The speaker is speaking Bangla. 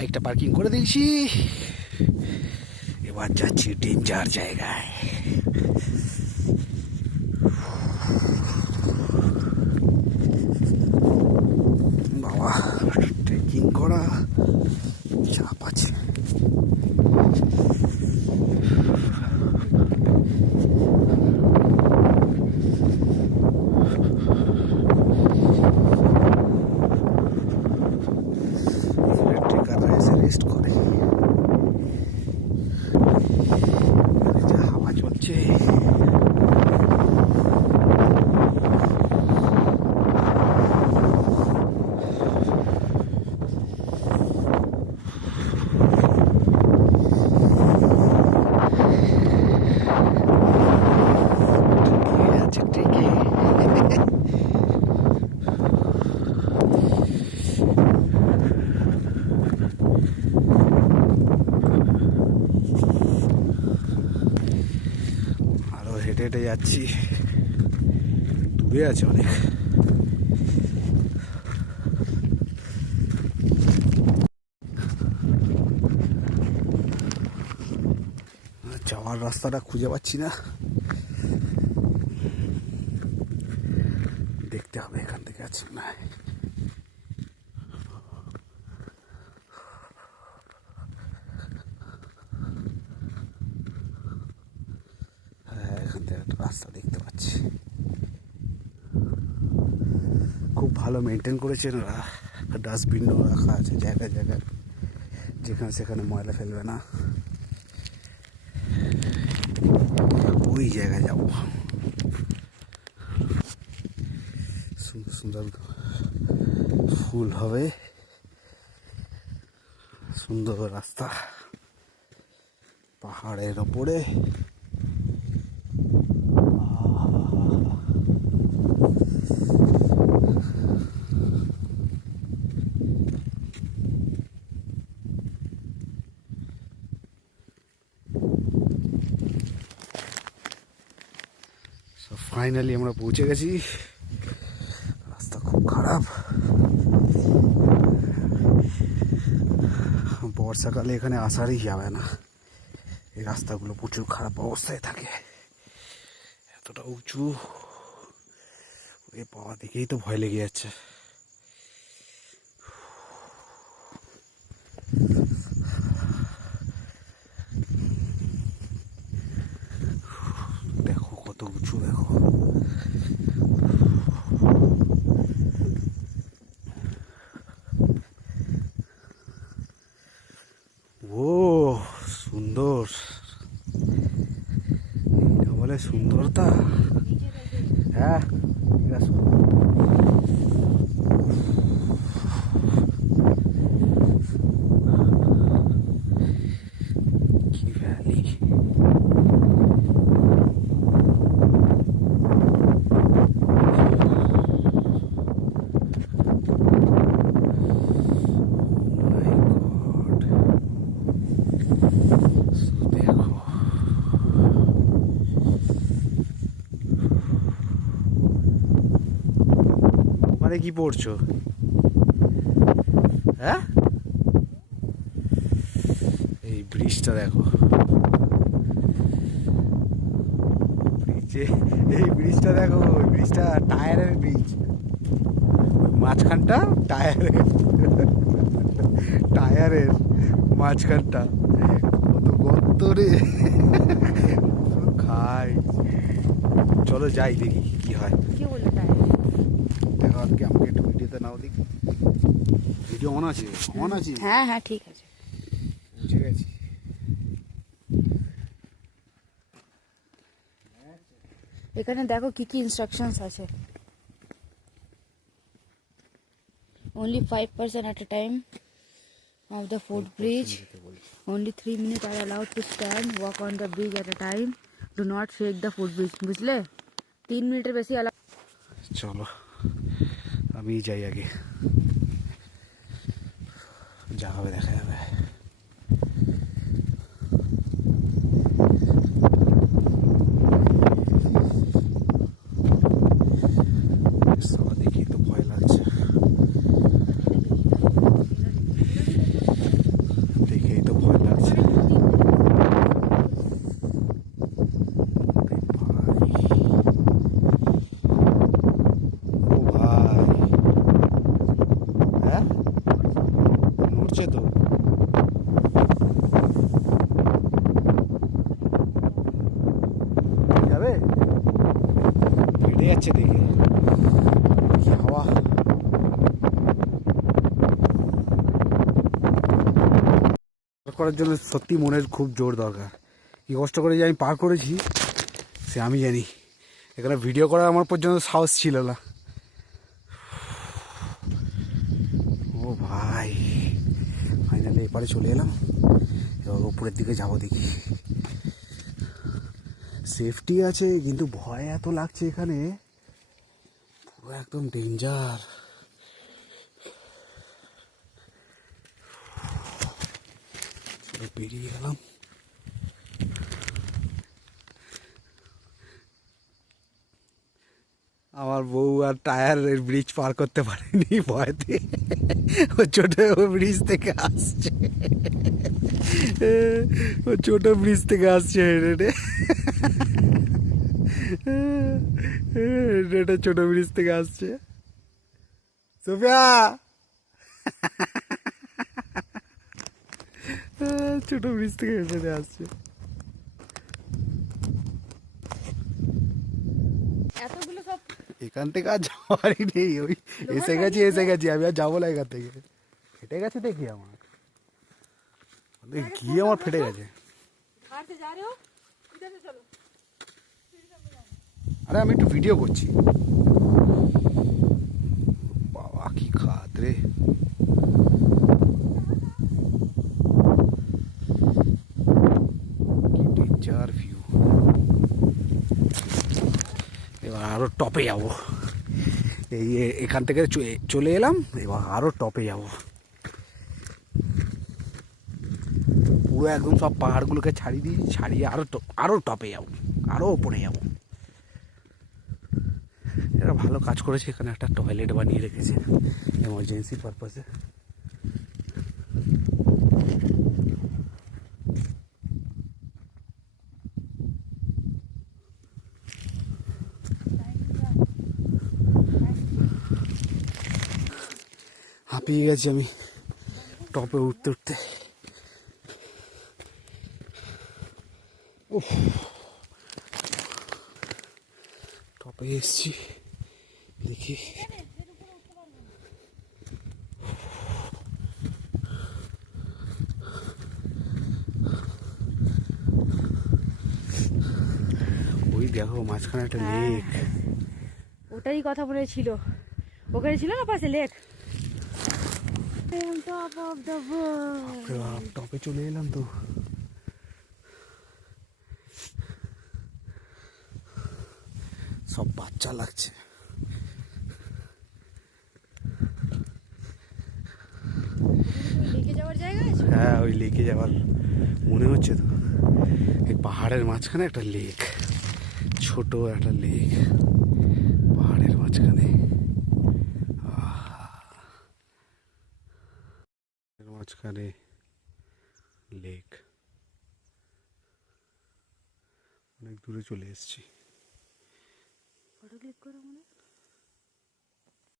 বাইকটা পার্কিং করে দিয়েছি, এবার যাচ্ছি ডেঞ্জার জায়গায়। বাবা, ট্রেকিং করা চাপ আছে। রেস্ট করে হাওয়া চলছে। হেঁটে হেঁটে যাচ্ছি, দূরে আছে অনেক। যাওয়ার রাস্তাটা খুঁজে পাচ্ছি না, দেখতে হবে এখান থেকে আছে না। এখান থেকে একটা রাস্তা দেখতে পাচ্ছি, খুব ভালো মেনটেন করেছেন ওরা। ডাস্টবিনও রাখা আছে জায়গায় জায়গায়, যেখানে সেখানে ময়লা ফেলবে না। ওই জায়গায় যাব, সুন্দর সুন্দর ফুল হবে, সুন্দর রাস্তা পাহাড়ের ওপরে। ফাইনালি আমরা পৌঁছে গেছি। রাস্তা খুব খারাপ, বর্ষাকালে এখানে আসারই যাবে না, এই রাস্তাগুলো প্রচুর খারাপ অবস্থায় থাকে, এতটা উঁচু। এ পাওয়া দেখেই তো ভয় লেগে যাচ্ছে। দেখো কত উঁচু, দেখো। ও সুন্দর, এটা বলে সুন্দরতা। হ্যাঁ ঠিক আছে। কি ভ্যালি, কি পড়ছো? হ্যাঁ, এই ব্রিজটা দেখো, এই ব্রিজটা দেখো, ওই ব্রিজটা টায়ারের ব্রিজ, মাঝখানটা টায়ারের মাঝখানটা কত গর্ত রে। খাই, চলো যাই দেখি কি হয়। দেখো আজকে আমাকে একটু ভিডিওতে নাও দেখি। ভিডিও অন আছে? অন আছে? হ্যাঁ হ্যাঁ ঠিক আছে, বুঝে গেছি। এখানে দেখো কি কি ইনস্ট্রাকশনস আছে। Only 5% at a time of the footbridge. Only 3 minutes are allowed to stand. Walk on the bridge at a time. Do not shake the footbridge. বুঝলে? 3 মিনিটের বেশি allow। চলো আমি যাই আগে, যা হবে দেখা যাবে। দেখি তো ভয় লাগছে। করার জন্য সত্যি মনের খুব জোর দরকার। কি কষ্ট করে যে আমি পার করেছি সে আমি জানি। এখানে ভিডিও করার আমার পর্যন্ত সাহস ছিল না। ও ভাই, ফাইনালি এপারে চলে এলাম। এবার উপরের দিকে যাবো, দেখি। সেফটি আছে কিন্তু ভয় এত লাগছে এখানে, পুরো একদম ডেঞ্জার। বেরিয়ে গেলাম। আমার বউ আর টায়ারের ব্রিজ পার করতে পারেনি ভয়তে, ও ছোট ব্রিজ থেকে আসছে, ও ছোট ব্রিজ থেকে আসছে হেঁটে হেঁটে ছোট ব্রিজ থেকে আসছে। সোফিয়া, ছোট ব্রিজ থেকে হেঁটে আসছে। এতগুলো সব এখান থেকে আর যাওয়ারই নেই, ওই এসে গেছি আমি আর যাবো না এখান থেকে। ফেটে গেছে দেখি আমার, গিয়ে আমার ফেটে গেছে। আরে আমি একটু ভিডিও করছি। বাবা কি খাত রে, কি ডেঞ্জার ভিউ। এবার আরো টপে যাবো। এই এখান থেকে চলে এলাম, এবার আরো টপে যাবো। পুরো একদম সব পাহাড়গুলোকে ছাড়িয়ে আরো টপে যাবো, আরো ওপরে যাবো। এরা ভালো কাজ করেছে, এখানে একটা টয়লেট বানিয়ে রেখেছে এমার্জেন্সি পারপাসে। হাঁপিয়ে গেছি আমি টপে উঠতে উঠতে। উফ, টপে এসছি, দেখি। ওই দেখো মাঝখানে একটা লেক। ওটারই কথা মনে ছিল, ওখানে ছিল না পাশে lake. Top of the world. টপে চলে এলাম তো। সব বাচ্চা লাগছে। লেকে যাওয়ার জায়গা আছে? হ্যাঁ, ওই লেকে যাওয়ার মনে হচ্ছে তো। এই পাহাড়ের মাঝখানে একটা লেক, ছোট একটা লেক পাহাড়ের মাঝখানে। এর মাঝখানে লেক, অনেক দূরে চলে এসেছি। ফটো ক্লিক করো মনে